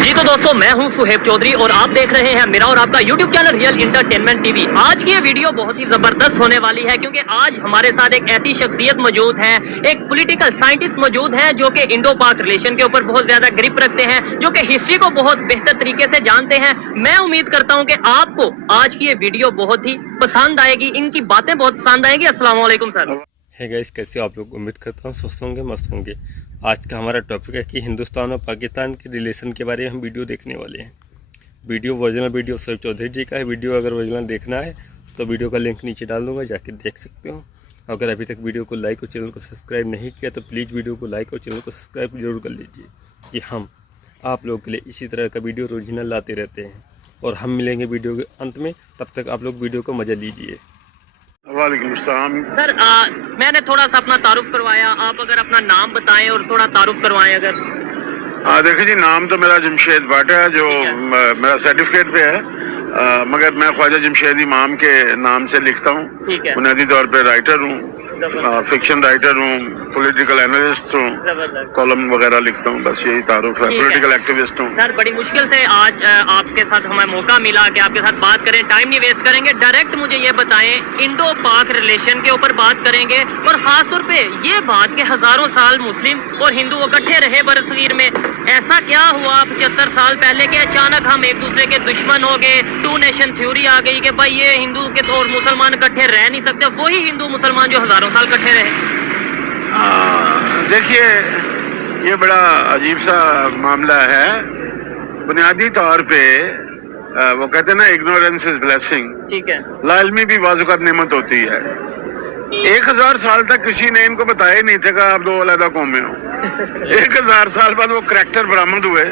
जी तो दोस्तों, मैं हूं सुहेब चौधरी और आप देख रहे हैं मेरा और आपका YouTube channel real entertainment TV. आज की ये वीडियो बहुत ही जबरदस्त होने वाली है क्योंकि आज हमारे साथ एक ऐसी शख्सियत मौजूद है, एक पॉलिटिकल साइंटिस्ट मौजूद है जो कि इंडो पाक रिलेशन के ऊपर बहुत ज्यादा ग्रिप रखते हैं, जो कि हिस्ट्री को बहुत बेहतर तरीके से जानते हैं। मैं उम्मीद करता हूँ कि आपको आज की ये वीडियो बहुत ही पसंद आएगी, इनकी बातें बहुत पसंद आएगी। अस्सलाम वालेकुम सर। है गाइस, कैसे आप लोग? उम्मीद करता हूँ स्वस्थ होंगे, मस्त होंगे। आज का हमारा टॉपिक है कि हिंदुस्तान और पाकिस्तान के रिलेशन के बारे में हम वीडियो देखने वाले हैं। Video original video Suhaib Chaudhry ji का है। वीडियो अगर ओरिजिनल देखना है तो वीडियो का लिंक नीचे डाल दूंगा, जाके देख सकते हो। अगर अभी तक वीडियो को लाइक और चैनल को सब्सक्राइब नहीं किया तो प्लीज़ वीडियो को लाइक और चैनल को सब्सक्राइब जरूर कर लीजिए कि हम आप लोगों के लिए इसी तरह का वीडियो ओरिजिनल लाते रहते हैं। और हम मिलेंगे वीडियो के अंत में, तब तक आप लोग वीडियो को मज़ा लीजिए। वालेकुम सलाम। सर मैंने थोड़ा सा अपना तारुफ करवाया, आप अगर अपना नाम बताएं और थोड़ा तारुफ करवाएं अगर। देखिए जी, नाम तो मेरा जमशेद भट्ट है, जो मेरा सर्टिफिकेट पे है, मगर मैं ख्वाजा जमशेद इमाम के नाम से लिखता हूँ। बुनियादी तौर पे राइटर हूँ, फिक्शन राइटर हूँ, पॉलिटिकल एनालिस्ट हूँ, कॉलम वगैरह लिखता हूँ। बस यही तारुफ है। पॉलिटिकल एक्टिविस्ट हूँ। सर बड़ी मुश्किल से आज आपके साथ हमें मौका मिला कि आपके साथ बात करें। टाइम नहीं वेस्ट करेंगे, डायरेक्ट मुझे ये बताएं, इंडो पाक रिलेशन के ऊपर बात करेंगे और खास तौर पे ये बात कि हजारों साल मुस्लिम और हिंदू इकट्ठे रहे बरसगीर में। ऐसा क्या हुआ 75 साल पहले कि अचानक हम एक दूसरे के दुश्मन हो गए? टू नेशन थ्योरी आ गई कि भाई ये हिंदू के और मुसलमान इकट्ठे रह नहीं सकते, वही हिंदू मुसलमान जो हजारों साल इकट्ठे रहे। देखिए, ये बड़ा अजीब सा मामला है। बुनियादी तौर पे वो कहते हैं ना, इग्नोरेंस इज ब्लेसिंग। ठीक है। लाइल्मी भी बाज़-औक़ात नेमत होती है। 1000 साल तक किसी ने इनको बताया ही नहीं था कि आप दो अलग कौमें हो। 1000 साल बाद वो करैक्टर बरामद हुए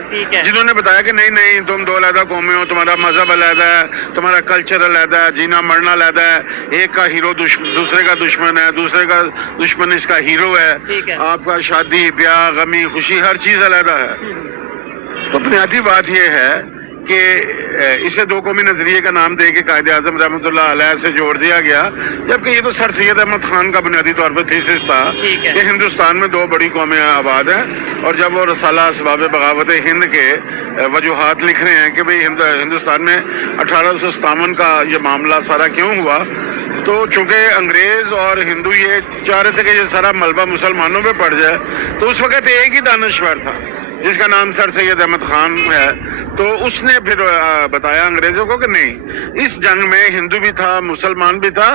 जिन्होंने बताया कि नहीं नहीं, तुम दो अलग कौमें हो, तुम्हारा मजहब अलग है, तुम्हारा कल्चर अलग है, जीना मरना अलग है, एक का हीरो दूसरे का दुश्मन है, दूसरे का दुश्मन इसका हीरो है, आपका शादी ब्याह गमी खुशी हर चीज अलग है। तो बुनियादी बात यह है कि इसे दो कौमी नजरिए का नाम दे के कायदे आजम रहमतुल्लाह अलैह से जोड़ दिया गया, जबकि ये तो सर सैयद अहमद खान का बुनियादी तौर पर थीसिस था कि हिंदुस्तान में दो बड़ी कौमें आबाद हैं। और जब वो रसाला असबाब बगावत हिंद के वजूहात लिख रहे हैं कि भाई हिंदुस्तान में 1857 का ये मामला सारा क्यों हुआ, तो चूंकि अंग्रेज और हिंदू ये चाह रहे थे कि ये सारा मलबा मुसलमानों पे पड़ जाए, तो उस वक्त एक ही दानश्वर था जिसका नाम सर सैयद अहमद खान है। तो उसने फिर बताया अंग्रेजों को कि नहीं, इस जंग में हिंदू भी था, मुसलमान भी था,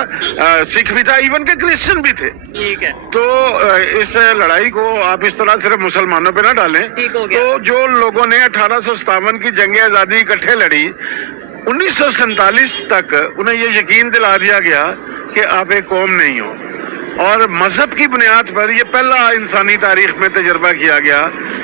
सिख भी था, इवन के क्रिश्चियन भी थे। ठीक है। तो इस लड़ाई को आप इस तरह सिर्फ मुसलमानों पे ना डालें। तो जो लोगों ने 1857 की जंग आज़ादी इकट्ठे लड़ी, 1947 तक उन्हें ये यकीन दिला दिया गया कि आप एक कौम नहीं हो। और मजहब की बुनियाद पर यह पहला इंसानी तारीख में तजर्बा किया गया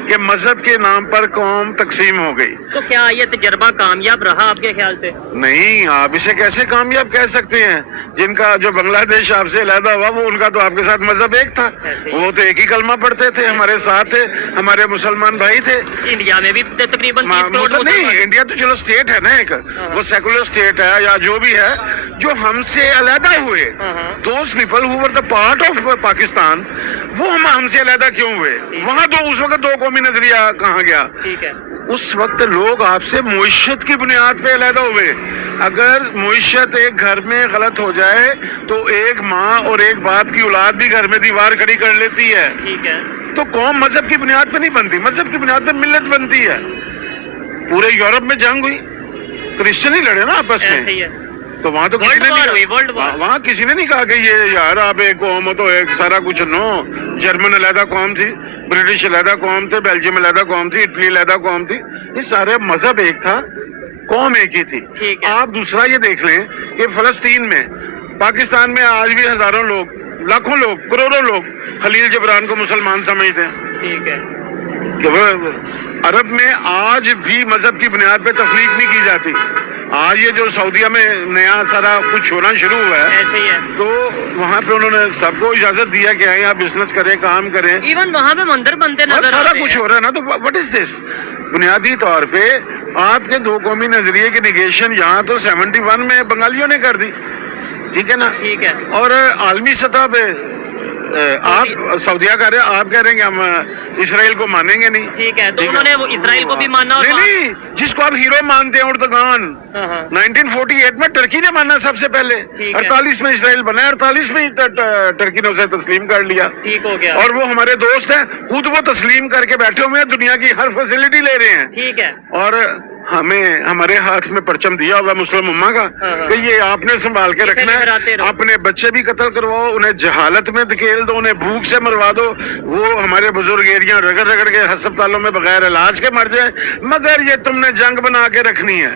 कि मजहब के नाम पर कौम तकसीम हो गई। तो क्या ये तजर्बा कामयाब रहा आपके ख्याल से? नहीं, आप इसे कैसे कामयाब कह सकते हैं? जिनका जो बांग्लादेश आपसे अलहदा हुआ, वो उनका तो आपके साथ मजहब एक था, वो तो एक ही कलमा पढ़ते थे, हमारे साथ थे, हमारे मुसलमान भाई थे। इंडिया में भी तकरीबन नहीं, इंडिया तो चलो स्टेट है ना, एक वो सेकुलर स्टेट है या जो भी है, जो हमसे अलहदा हुए, those people who were the part of Pakistan, वो हमसे अलहदा क्यों हुए? वहाँ तो उस वक्त दो कौमी नजरिया कहाँ गया? ठीक है। उस वक्त लोग आपसे मुइशत की बुनियाद पे अलहदा हुए। अगर मुइशत एक घर में गलत हो जाए तो एक माँ और एक बाप की औलाद भी घर में दीवार खड़ी कर लेती है। ठीक है। तो कौम मजहब की बुनियाद पे नहीं बनती, मजहब की बुनियाद पे मिल्लत बनती है। पूरे यूरोप में जंग हुई, क्रिश्चियन ही लड़े ना आपस में, तो वहाँ तो किसी ने नहीं, वहाँ किसी ने नहीं कहा कि ये यार आप एक कौम हो तो एक सारा कुछ। नो, जर्मन अलहदा कौम थी, ब्रिटिश अलहदा कौम थे, बेल्जियम अलहदा कौम थी, इटली अलहदा कौम थी, ये सारे मजहब एक था, कौम एक ही थी। आप दूसरा ये देख लें कि फलस्तीन में, पाकिस्तान में आज भी हजारों लोग, लाखों लोग, करोड़ों लोग खलील जिब्रान को मुसलमान समझते हैं। ठीक है। अरब में आज भी मजहब की बुनियाद पे तफरीक नहीं की जाती। आज ये जो सऊदीया में नया सारा कुछ होना शुरू हुआ है, ऐसे ही है। तो वहाँ पे उन्होंने सबको इजाजत दिया कि यहाँ बिजनेस करें, काम करें, इवन वहाँ पे मंदिर बनते नजर आ रहे हैं, सारा कुछ हो रहा है ना। तो व्हाट इज दिस? बुनियादी तौर पे आपके दो कौमी नजरिए की निगेशन यहाँ तो 71 में बंगालियों ने कर दी, ठीक है ना? ठीक है। और आलमी सतह पे आप सऊदीया कह रहे हैं, आप कह रहे हैं कि हम اسرائیل کو مانیں گے نہیں. ٹھیک ہے, تو انہوں نے وہ اسرائیل کو بھی ماننا اور نہیں, جس کو آپ ہیرو مانتے ہیں اردوغان, 1948 میں ٹرکی نے مانا سب سے پہلے, 48 میں اسرائیل بنا, 48 میں ٹرکی نے اسے تسلیم کر لیا. ٹھیک ہو گیا. اور وہ ہمارے دوست ہیں, خود وہ تسلیم کر کے بیٹھے ہوئے ہیں, دنیا کی ہر فیسلٹی لے رہے ہیں. ٹھیک ہے. اور ہمیں ہمارے ہاتھ میں پرچم دیا ہوا مسلم امہ کا کہ یہ آپ نے سنبھال کے رکھنا ہے. اپنے بچے بھی قتل کرواؤ, انہیں جہالت میں دھکیل دو, انہیں بھوک سے مروا دو, وہ ہمارے بزرگ ایریاں رگڑ رگڑ کے ہسپتالوں میں بغیر علاج کے مر جائیں, مگر یہ تم نے جنگ بنا کے رکھنی ہے.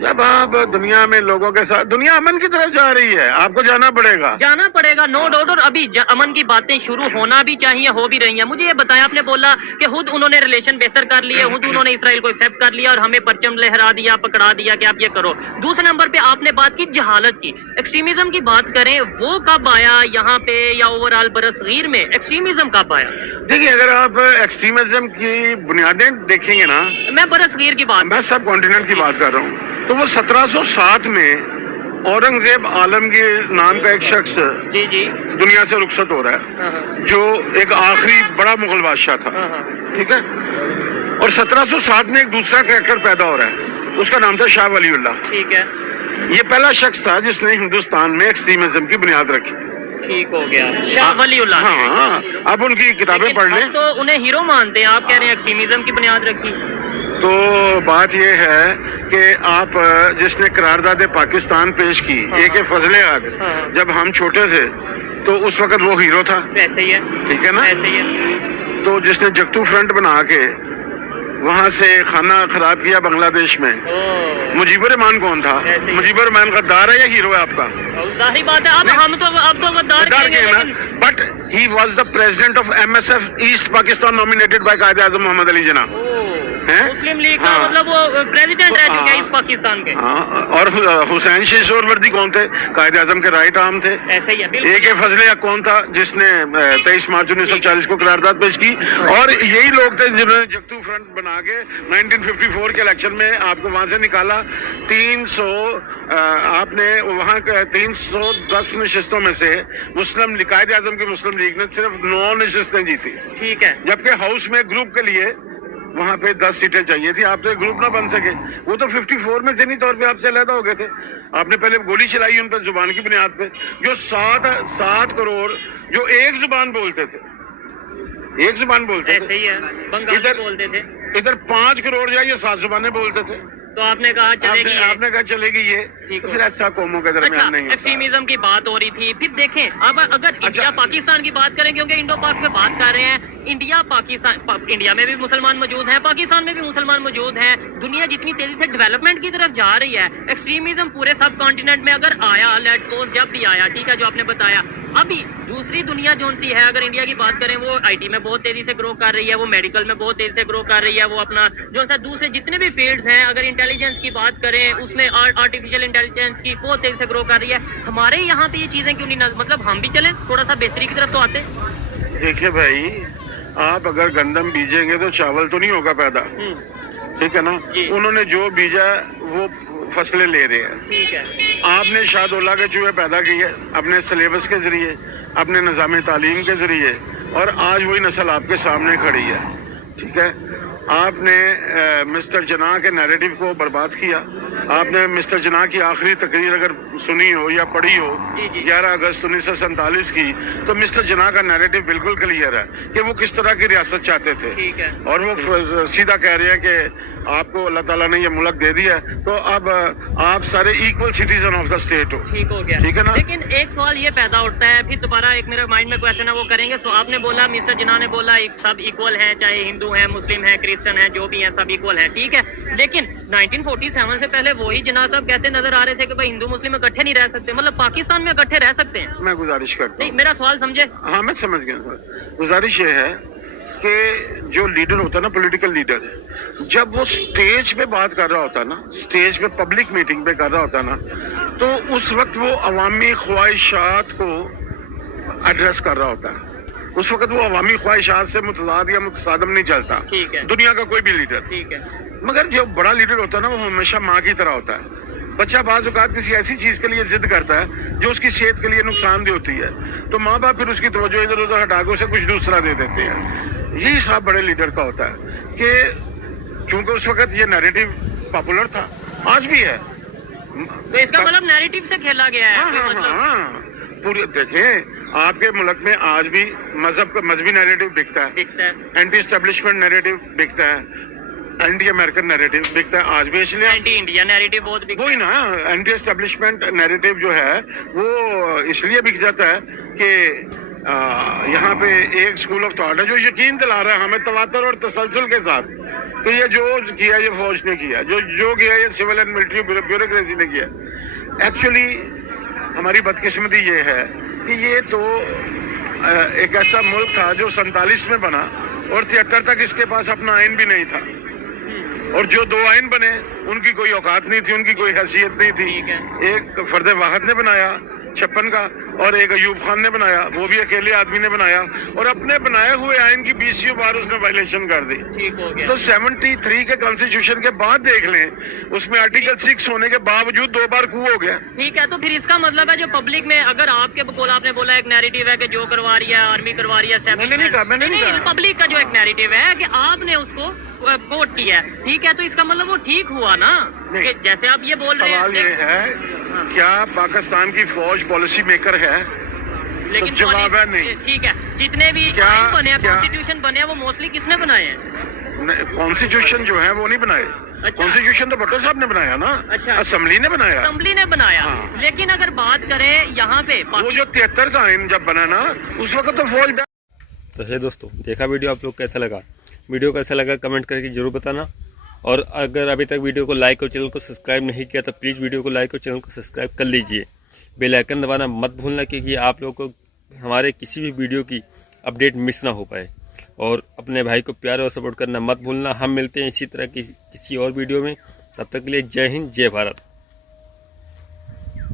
جب آپ دنیا میں لوگوں کے ساتھ, دنیا امن کی طرف جا رہی ہے, آپ کو جانا پڑے گا, نو ڈاؤٹ. اور ابھی امن کی باتیں شروع ہونا بھی چاہیے, ہو بھی رہی ہیں. مجھے یہ بتایا, آپ نے بولا کہ خود انہوں نے ریلیشن بہتر کر لیے, خود انہوں نے اسرائیل کو ایکسیپٹ کر لیا اور ہمیں پرچم لہرا دیا, پکڑا دیا کہ آپ یہ کرو. دوسرے نمبر پہ آپ نے بات کی جہالت کی. ایکسٹریمزم کی بات کریں, وہ کب آیا یہاں پہ, یا اوور آل برصغیر میں ایکسٹریمزم کب آیا؟ دیکھیے, اگر آپ ایکسٹریمزم کی بنیادیں دیکھیں گے نا, میں برصغیر کی بات, میں سب کانٹیننٹ کی بات کر رہا ہوں, تو وہ 1707 میں اورنگزیب عالمگیر نام کا ایک شخص دنیا سے رخصت ہو رہا ہے, جو ایک آخری بڑا مغل بادشاہ تھا. ٹھیک ہے, اور 1707 میں ایک دوسرا کریکٹر پیدا ہو رہا ہے, اس کا نام تھا شاہ ولی اللہ. ٹھیک ہے, یہ پہلا شخص تھا جس نے ہندوستان میں ایکسٹریمزم کی بنیاد رکھی. ٹھیک ہو گیا, شاہ ولی اللہ. ہاں, اب ان کی کتابیں پڑھ لیں تو انہیں ہیرو مانتے ہیں, آپ کہہ رہے ہیں ایکسٹریمزم کی بنیاد رکھی. تو بات یہ ہے کہ آپ جس نے قرارداد پاکستان پیش کی, ایک فضل حق, جب ہم چھوٹے تھے تو اس وقت وہ ہیرو تھا. ایسے ہی ہے, ٹھیک ہے نا, ایسے ہی ہے. تو جس نے جگتو فرنٹ بنا کے وہاں سے کھانا خراب کیا بنگلہ دیش میں, مجیب الرحمان کون تھا؟ مجیب الرحمان غدار ہے یا ہیرو ہے آپ کا؟ ظاہری بات ہے, اب تو غدار کہیں نا, but he was the president of MSF east Pakistan nominated by Quaid Azam Muhammad Ali Jinnah. Muslim league کا مطلب وہ پریزیڈنٹ رہ چکے ہیں اس پاکستان کے. اور حسین شاہ سہروردی کون تھے؟ قائد اعظم کے رائٹ آرم تھے. ایسے ہی ہے. ایک فضل حق کون تھا جس نے 23 مارچ 1940 کو قرارداد پیش کی, اور یہی لوگ تھے جنہوں نے جگتو فرنٹ بنا کے 1954 کے الیکشن میں آپ کو وہاں سے نکالا. 300 آپ نے وہاں 310 نشستوں میں سے مسلم قائد اعظم کی مسلم لیگ نے صرف 9 نشستیں جیتی. ٹھیک ہے, جبکہ ہاؤس میں گروپ کے لیے وہاں پہ 10 سیٹیں چاہیے تھی. آپ تو ایک گروپ نہ بن سکے, وہ تو 54 میں ذہنی طور پہ آپ سے علیحدہ ہو گئے تھے. آپ نے پہلے گولی چلائی ان پہ زبان کی بنیاد پہ, جو 7 کروڑ جو ایک زبان بولتے تھے, ایک زبان بولتے ایسے ہی ہے, بنگالی بولتے تھے. ادھر 5 کروڑ جو ہے یہ 7 زبانیں بولتے تھے. تو آپ نے کہا چلے گی, آپ نے کہا چلے گی یہ, پھر ایسا قوموں کے درمیان نہیں ہوتا. ایکسٹریمزم کی بات ہو رہی تھی. پھر دیکھیں, اب اگر انڈیا پاکستان کی بات کریں, کیونکہ انڈو پاک پہ بات کر رہے ہیں, انڈیا پاکستان, انڈیا میں بھی مسلمان موجود ہیں, پاکستان میں بھی مسلمان موجود ہیں. دنیا جتنی تیزی سے ڈیولپمنٹ کی طرف جا رہی ہے, ایکسٹریمزم پورے سب کانٹیننٹ میں اگر آیا, لیٹس سپوز جب بھی آیا, ٹھیک ہے, جو آپ نے بتایا, ابھی دوسری دنیا جو سی ہے, اگر انڈیا کی بات کریں, وہ IT میں بہت تیزی سے گرو کر رہی ہے, وہ میڈیکل میں بہت تیزی سے گرو کر رہی ہے, وہ اپنا جو سا دوسرے جتنے بھی فیلڈز ہیں, اگر انٹیلیجنس کی بات کریں, اس میں آرٹیفیشل انٹیلیجنس کی بہت تیزی سے گرو کر رہی ہے. ہمارے یہاں پہ یہ چیزیں کیوں نہیں, مطلب ہم بھی چلیں تھوڑا سا بہتری کی طرف تو آتے. دیکھیے بھائی, آپ اگر گندم بیجیں گے تو چاول تو نہیں ہوگا پیدا, ٹھیک ہے نا. انہوں نے جو بیجا وہ فصلیں لے رہے ہیں. ٹھیک ہے, آپ نے شاہدولہ کے چوہے پیدا کیے اپنے سلیبس کے ذریعے, اپنے نظام تعلیم کے ذریعے, اور آج وہی نسل آپ کے سامنے کھڑی ہے. ٹھیک ہے, آپ نے مسٹر جناح کے نیریٹو کو برباد کیا. آپ نے مسٹر جناح کی آخری تقریر اگر سنی ہو یا پڑھی ہو 11 اگست 1947 کی, تو مسٹر جناح کا نیریٹو بالکل کلیئر ہے کہ وہ کس طرح کی ریاست چاہتے تھے. اور وہ سیدھا کہہ رہے ہیں کہ آپ کو اللہ تعالیٰ نے یہ ملک دے دیا ہے, تو اب آپ سارے equal citizen of the state ہو. ٹھیک ہو گیا, ٹھیک ہے نا. لیکن ایک سوال یہ پیدا اٹھتا ہے, پھر دوبارہ ایک میرے مائنڈ میں کویشچن ہے, وہ کریں گے. سو آپ نے بولا, مسٹر جناح نے بولا سب ایکول ہیں, چاہے ہندو ہیں, مسلم ہیں, کرسچن ہیں, جو بھی ہیں سب ایکول ہیں. ٹھیک ہے, لیکن 1947 سے پہلے وہی جناح صاحب کہتے نظر آ رہے تھے کہ بھائی ہندو مسلم اکٹھے نہیں رہ سکتے, مطلب پاکستان میں اکٹھے رہ سکتے ہیں. میں گزارش کرتا ہوں, نہیں میرا سوال سمجھے. ہاں میں سمجھ گیا. گزارش یہ ہے کہ جو لیڈر ہوتا ہے نا, پولیٹیکل لیڈر, جب وہ سٹیج پہ بات کر رہا ہوتا ہے نا, سٹیج پہ پبلک میٹنگ پہ کر رہا ہوتا ہے نا, تو اس وقت وہ عوامی خواہشات کو ایڈریس کر رہا ہوتا ہے. اس وقت وہ عوامی خواہشات سے متضاد یا متصادم نہیں چلتا. دنیا کا کوئی بھی لیڈر. ٹھیک ہے, مگر جو بڑا لیڈر ہوتا ہے نا, وہ ہمیشہ ماں کی طرح ہوتا ہے. بچہ بعض اوقات کسی ایسی چیز کے لیے ضد کرتا ہے جو اس کی صحت کے لیے نقصان دہ ہوتی ہے, تو ماں باپ پھر اس کی توجہ ادھر ادھر ہٹا کے اسے کچھ دوسرا دے دیتے ہیں. यही हिसाब बड़े लीडर का होता है कि चूंकि उस वक्त ये नैरेटिव पॉपुलर था, आज भी है। तो इसका मतलब नैरेटिव से खेला गया है। हाँ, मतलब हाँ, पूरी देखें, आपके मुल्क में आज भी मजहबी नैरेटिव बिकता है, दिखता है, एंटी एस्टेब्लिशमेंट नैरेटिव बिकता है, एंटी अमेरिकन नैरेटिव बिकता है आज भी, इसलिए एंटी इंडिया नैरेटिव बहुत बिकता वही है। ना, एंटी एस्टेब्लिशमेंट नैरेटिव जो है वो इसलिए बिक जाता है कि यहाँ पे एक स्कूल ऑफ थॉट है जो यकीन दिला रहा है हमें तवातर और तसलसल के साथ कि ये जो किया ये फौज ने किया, जो किया ये सिविल एंड मिलिट्री ब्यूरोक्रेसी ने किया। एक्चुअली हमारी बदकिस्मती ये है कि ये तो एक ऐसा मुल्क था जो 47 में बना और 73 तक इसके पास अपना आइन भी नहीं था, और जो 2 आइन बने उनकी कोई औकात नहीं थी, उनकी कोई हैसियत नहीं थी। ठीक है। एक फर्द वाहद ने बनाया 56 का, और एक अयूब खान ने बनाया, वो भी अकेले आदमी ने बनाया, और अपने बनाए हुए आइन की 20 बार उसने वायलेशन कर दी। ठीक हो गया। तो 73 के कॉन्स्टिट्यूशन के बाद देख लें, उसमें आर्टिकल 6 होने के बावजूद 2 बार कू हो गया। ठीक है, तो फिर इसका मतलब है जो पब्लिक में, अगर आपने बोला एक नैरेटिव है कि जो करवा रही है आर्मी करवा रही है, मैंने नहीं कहा। पब्लिक का जो एक नैरेटिव है कि आपने उसको कोट किया है, ठीक है, तो इसका मतलब वो ठीक हुआ ना? नहीं। कि जैसे आप ये बोल रहे सवाल हैं ये है, क्या पाकिस्तान की फौज पॉलिसी मेकर है? लेकिन तो जवाब है नहीं। ठीक है, जितने भी क्या- बने हैं, क्या- कॉन्स्टिट्यूशन बने हैं, वो मोस्टली किसने बनाए हैं? कॉन्स्टिट्यूशन जो है वो नहीं बनाए, अच्छा। कॉन्स्टिट्यूशन तो भट्टो साहब ने बनाया ना, अच्छा। असेंबली ने बनाया। असेंबली ने बनाया। हाँ। लेकिन अगर बात करें यहाँ पे वो जो 73 का आइन जब बना ना, उस वक्त तो फौज तो है दोस्तों, देखा वीडियो आप लोग कैसा लगा? वीडियो कैसा लगा कमेंट करके जरूर बताना, और अगर अभी तक वीडियो को लाइक और चैनल को सब्सक्राइब नहीं किया तो प्लीज़ वीडियो को लाइक और चैनल को सब्सक्राइब कर लीजिए। बेल आइकन दबाना मत भूलना, क्योंकि आप लोगों को हमारे किसी भी वीडियो की अपडेट मिस ना हो पाए। और अपने भाई को प्यार और सपोर्ट करना मत भूलना। हम मिलते हैं इसी तरह की किसी और वीडियो में, तब तक के लिए जय हिंद, जय भारत।